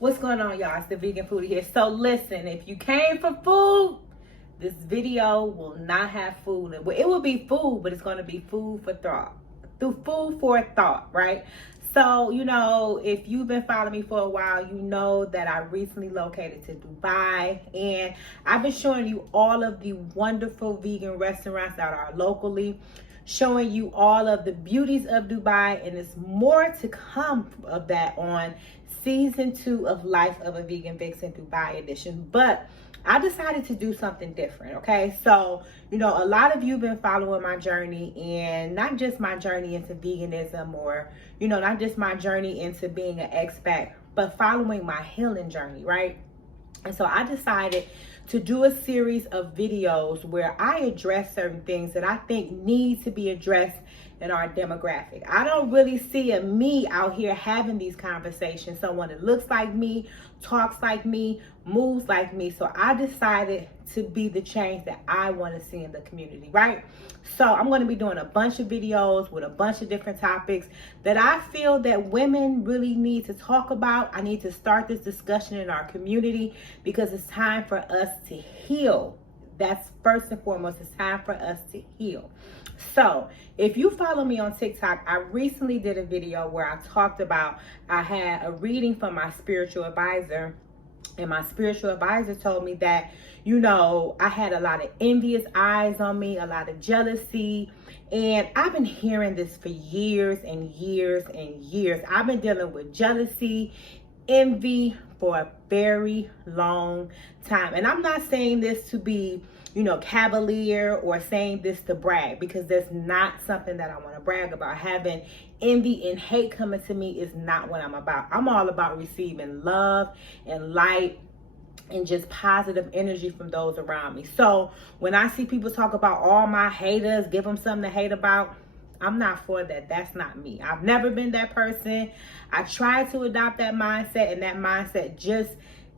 What's going on, y'all? It's the Vegan Foodie here. So listen, if you came for food, this video will not have food. It will be food, but it's going to be food for thought. Food for thought, right? So, you know, if you've been following me for a while, you know that I recently located to Dubai, and I've been showing you all of the wonderful vegan restaurants that are locally, showing you all of the beauties of Dubai, and there's more to come of that on season 2 of Life of a Vegan Vixen Dubai edition. But I decided to do something different, okay? So, you know, a lot of you have been following my journey, and not just my journey into veganism, or, you know, not just my journey into being an expat, but following my healing journey, right? And so I decided to do a series of videos where I address certain things that I think need to be addressed in our demographic. I don't really see a me out here having these conversations, someone that looks like me, talks like me, moves like me. So I decided to be the change that I want to see in the community, right? So I'm going to be doing a bunch of videos with a bunch of different topics that I feel that women really need to talk about. I need to start this discussion in our community because it's time for us to heal. That's first and foremost, it's time for us to heal. So if you follow me on TikTok, I recently did a video where I talked about, I had a reading from my spiritual advisor, and my spiritual advisor told me that, you know, I had a lot of envious eyes on me, a lot of jealousy. And I've been hearing this for years and years and years. I've been dealing with jealousy, envy for a very long time. And I'm not saying this to be, you know, cavalier or saying this to brag, because that's not something that I want to brag about. Having envy and hate coming to me is not what I'm about. I'm all about receiving love and light and just positive energy from those around me. So when I see people talk about all my haters, give them something to hate about, I'm not for that. That's not me. I've never been that person. I tried to adopt that mindset, and that mindset just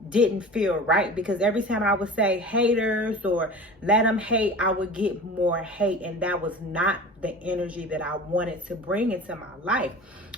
didn't feel right, because every time I would say haters or let them hate, I would get more hate, and that was not the energy that I wanted to bring into my life.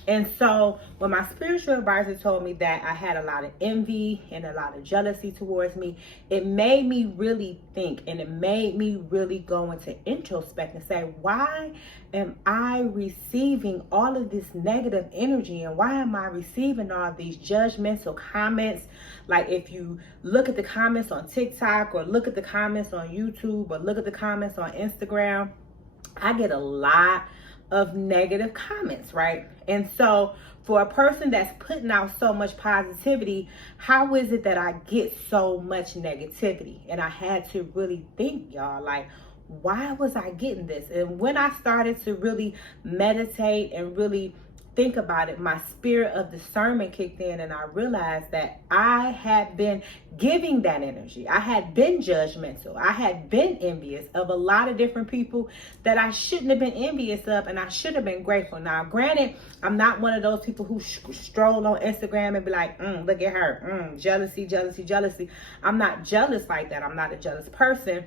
And so when my spiritual advisor told me that I had a lot of envy and a lot of jealousy towards me, it made me really think, and it made me really go into introspect and say, why am I receiving all of this negative energy, and why am I receiving all these judgmental comments? Like, if you look at the comments on TikTok, or look at the comments on YouTube, or look at the comments on Instagram, I get a lot of negative comments, right? And so for a person that's putting out so much positivity, how is it that I get so much negativity? And I had to really think, y'all, like, why was I getting this? And when I started to really meditate and really think about it, my spirit of discernment kicked in, and I realized that I had been giving that energy. I had been judgmental. I had been envious of a lot of different people that I shouldn't have been envious of, and I should have been grateful. Now, granted, I'm not one of those people who stroll on Instagram and be like, look at her, jealousy, jealousy, jealousy. I'm not jealous like that. I'm not a jealous person,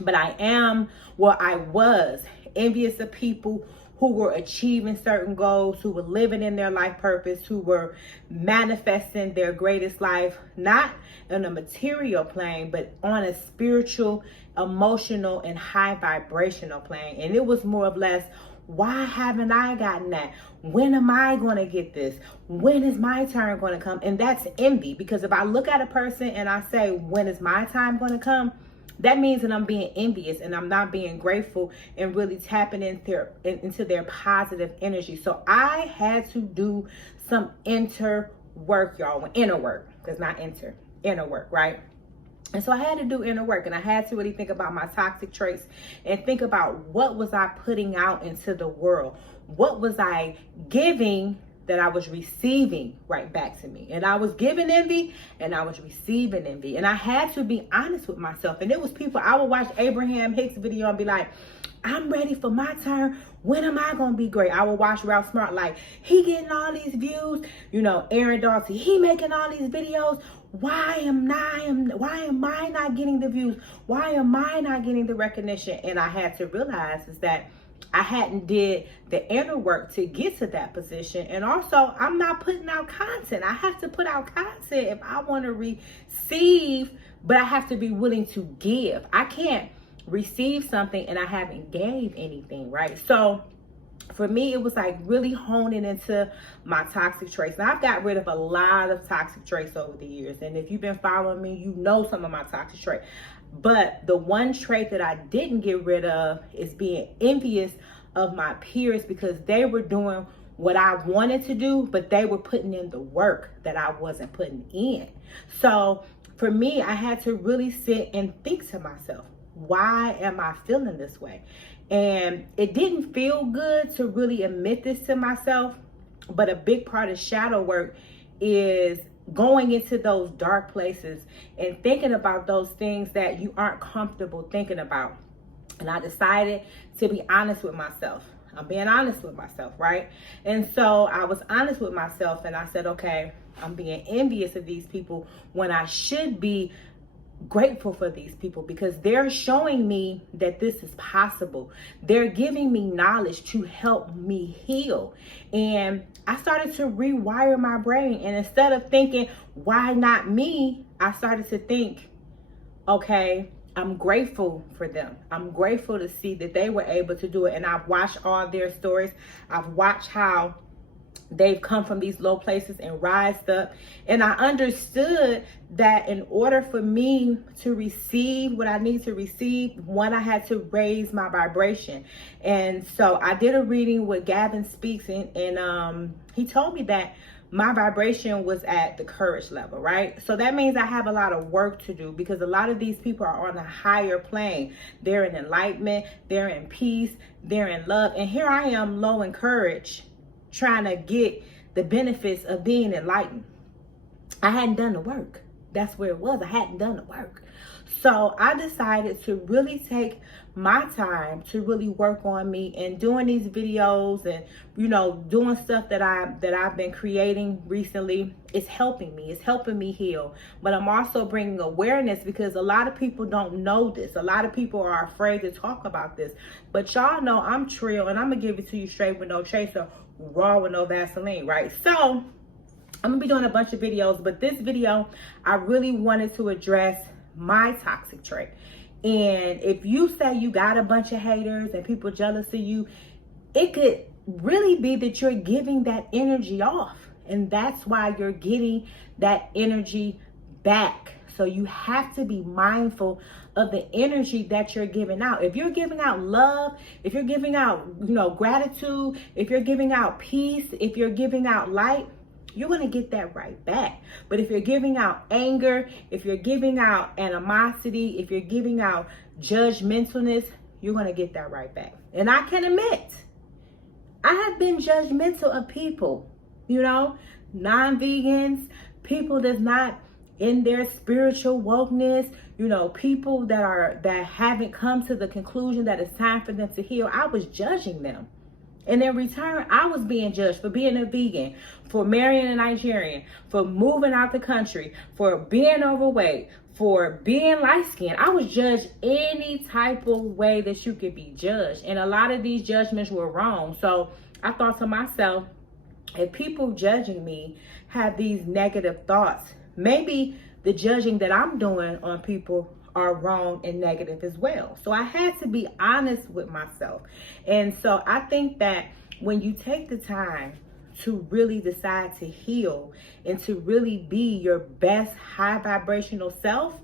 but I am, well, I was envious of people who were achieving certain goals, who were living in their life purpose, who were manifesting their greatest life, not on a material plane, but on a spiritual, emotional, and high vibrational plane. And it was more or less, why haven't I gotten that? When am I going to get this? When is my turn going to come? And that's envy, because if I look at a person and I say, when is my time going to come? That means that I'm being envious, and I'm not being grateful and really tapping into their positive energy. So I had to do some inner work, y'all. Inner work, because not inner work, right? And so I had to do inner work, and I had to really think about my toxic traits and think about, what was I putting out into the world? What was I giving that I was receiving right back to me? And I was giving envy, and I was receiving envy. And I had to be honest with myself. And it was people, I would watch Abraham Hicks video and be like, I'm ready for my turn. When am I going to be great? I would watch Ralph Smart, like, he getting all these views. You know, Aaron Dalton, he making all these videos. Why am I not getting the views? Why am I not getting the recognition? And I had to realize is that I hadn't did the inner work to get to that position. And also, I'm not putting out content. I have to put out content if I want to receive, but I have to be willing to give. I can't receive something and I haven't gave anything, right? So for me, it was like really honing into my toxic traits. Now, I've got rid of a lot of toxic traits over the years. And if you've been following me, you know some of my toxic traits. But the one trait that I didn't get rid of is being envious of my peers, because they were doing what I wanted to do, but they were putting in the work that I wasn't putting in. So for me, I had to really sit and think to myself, why am I feeling this way? And it didn't feel good to really admit this to myself, but a big part of shadow work is going into those dark places and thinking about those things that you aren't comfortable thinking about. And I decided to be honest with myself. I'm being honest with myself, right? And so I was honest with myself and I said, okay, I'm being envious of these people when I should be grateful for these people, because they're showing me that this is possible. They're giving me knowledge to help me heal. And I started to rewire my brain. And instead of thinking, why not me? I started to think, okay, I'm grateful for them. I'm grateful to see that they were able to do it. And I've watched all their stories. I've watched how they've come from these low places and rised up. And I understood that in order for me to receive what I need to receive, one, I had to raise my vibration. And so I did a reading with Gavin Speaks, and he told me that my vibration was at the courage level, right? So that means I have a lot of work to do, because a lot of these people are on a higher plane. They're in enlightenment, they're in peace, they're in love. And here I am low in courage, trying to get the benefits of being enlightened. I hadn't done the work. That's where it was. I hadn't done the work. So I decided to really take my time to really work on me, and doing these videos and, you know, doing stuff that I've been creating recently is helping me. It's helping me heal. But I'm also bringing awareness, because a lot of people don't know this. A lot of people are afraid to talk about this. But y'all know I'm Trill, and I'm gonna give it to you straight with no chaser, raw with no Vaseline, right? So I'm gonna be doing a bunch of videos, but this video, I really wanted to address my toxic trait. And if you say you got a bunch of haters and people jealous of you, it could really be that you're giving that energy off. And that's why you're getting that energy back. So you have to be mindful of the energy that you're giving out. If you're giving out love, if you're giving out, you know, gratitude, if you're giving out peace, if you're giving out light, you're going to get that right back. But if you're giving out anger, if you're giving out animosity, if you're giving out judgmentalness, you're going to get that right back. And I can admit, I have been judgmental of people, you know, non-vegans, people that's not in their spiritual wokeness, you know, people that haven't come to the conclusion that it's time for them to heal. I was judging them. And in return, I was being judged for being a vegan, for marrying a Nigerian, for moving out the country, for being overweight, for being light-skinned. I was judged any type of way that you could be judged. And a lot of these judgments were wrong. So I thought to myself, if people judging me have these negative thoughts, maybe the judging that I'm doing on people are wrong and negative as well. So I had to be honest with myself. And so I think that when you take the time to really decide to heal and to really be your best high vibrational self,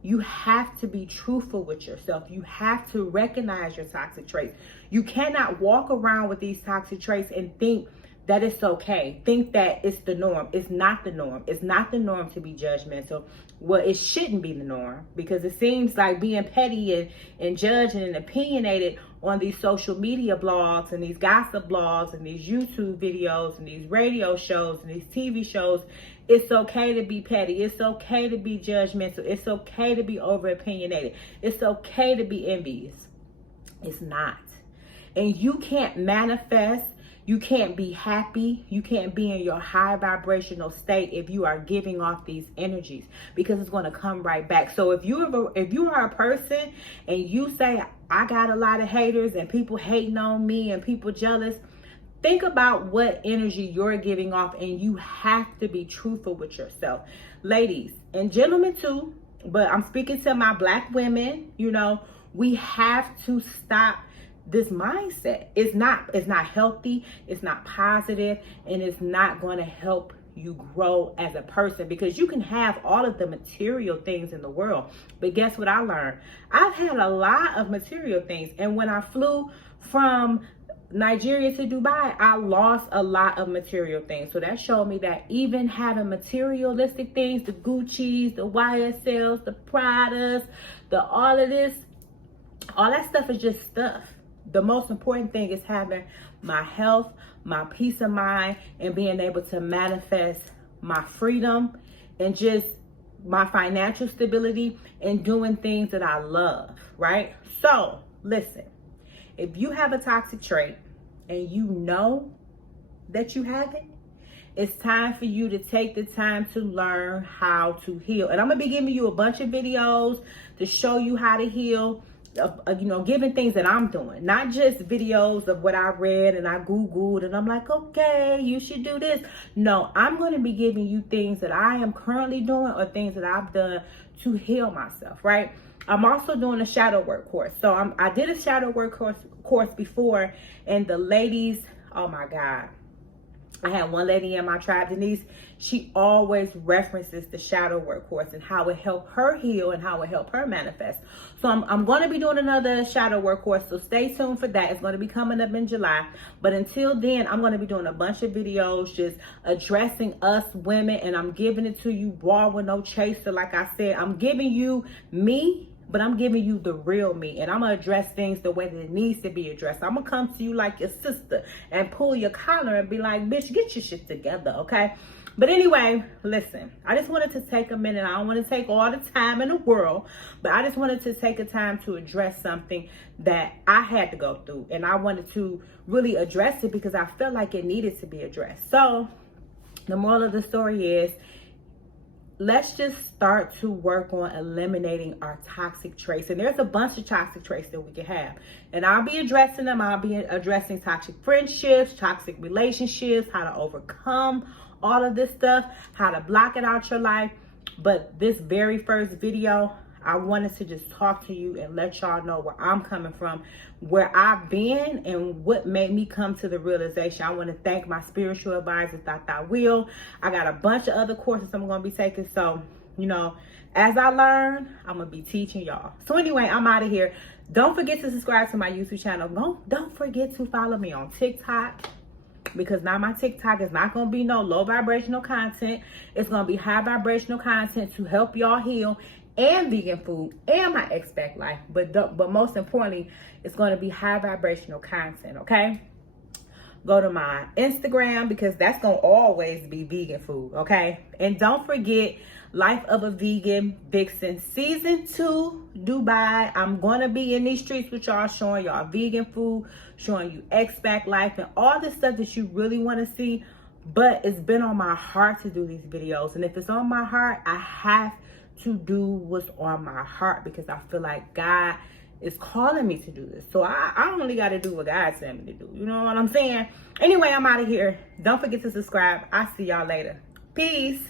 you have to be truthful with yourself. You have to recognize your toxic traits. You cannot walk around with these toxic traits and think that it's okay. Think that it's the norm. It's not the norm. It's not the norm to be judgmental. Well, it shouldn't be the norm, because it seems like being petty and judging and opinionated on these social media blogs and these gossip blogs and these YouTube videos and these radio shows and these TV shows, it's okay to be petty. It's okay to be judgmental. It's okay to be over opinionated. It's okay to be envious. It's not. And you can't manifest You can't be happy. You can't be in your high vibrational state if you are giving off these energies, because it's going to come right back. So if you are a person and you say, I got a lot of haters and people hating on me and people jealous, think about what energy you're giving off, and you have to be truthful with yourself. Ladies and gentlemen too, but I'm speaking to my Black women, you know, we have to stop this mindset. It's not healthy, it's not positive, and it's not going to help you grow as a person, because you can have all of the material things in the world, but guess what I learned? I've had a lot of material things, and when I flew from Nigeria to Dubai, I lost a lot of material things. So that showed me that even having materialistic things, the Gucci's, the YSLs, the Pradas, the all of this, all that stuff is just stuff. The most important thing is having my health, my peace of mind, and being able to manifest my freedom and just my financial stability and doing things that I love, right? So listen, if you have a toxic trait and you know that you have it, it's time for you to take the time to learn how to heal. And I'm gonna be giving you a bunch of videos to show you how to heal. You know, giving things that I'm doing, not just videos of what I read and I Googled and I'm like, okay, you should do this. No, I'm going to be giving you things that I am currently doing or things that I've done to heal myself, right? I'm also doing a shadow work course. So I did a shadow work course before, and the ladies, oh my God. I had one lady in my tribe, Denise, she always references the shadow work course and how it helped her heal and how it helped her manifest. So I'm going to be doing another shadow work course, so stay tuned for that. It's going to be coming up in July. But until then, I'm going to be doing a bunch of videos just addressing us women, and I'm giving it to you raw with no chaser. Like I said, I'm giving you me, but I'm giving you the real me, and I'm going to address things the way that it needs to be addressed. I'm going to come to you like your sister and pull your collar and be like, bitch, get your shit together, okay? But anyway, listen, I just wanted to take a minute. I don't want to take all the time in the world, but I just wanted to take a time to address something that I had to go through, and I wanted to really address it because I felt like it needed to be addressed. So the moral of the story is, let's just start to work on eliminating our toxic traits. And there's a bunch of toxic traits that we can have. And I'll be addressing them. I'll be addressing toxic friendships, toxic relationships, how to overcome all of this stuff, how to block it out your life. But this very first video, I wanted to just talk to you and let y'all know where I'm coming from, where I've been, and what made me come to the realization. I want to thank my spiritual advisor, Dr. Will. I got a bunch of other courses I'm going to be taking. So, you know, as I learn, I'm going to be teaching y'all. So anyway, I'm out of here. Don't forget to subscribe to my YouTube channel. Don't forget to follow me on TikTok, because now my TikTok is not going to be no low vibrational content. It's going to be high vibrational content to help y'all heal, and vegan food, and my expat life. But most importantly, it's going to be high vibrational content, okay? Go to my Instagram, because that's going to always be vegan food, okay? And don't forget, Life of a Vegan Vixen Season 2, Dubai. I'm going to be in these streets with y'all, showing y'all vegan food, showing you expat life, and all the stuff that you really want to see. But it's been on my heart to do these videos. And if it's on my heart, I have to do what's on my heart, because I feel like God is calling me to do this. So I only got to do what God said me to do. You know what I'm saying? Anyway, I'm out of here. Don't forget to subscribe. I'll see y'all later. Peace.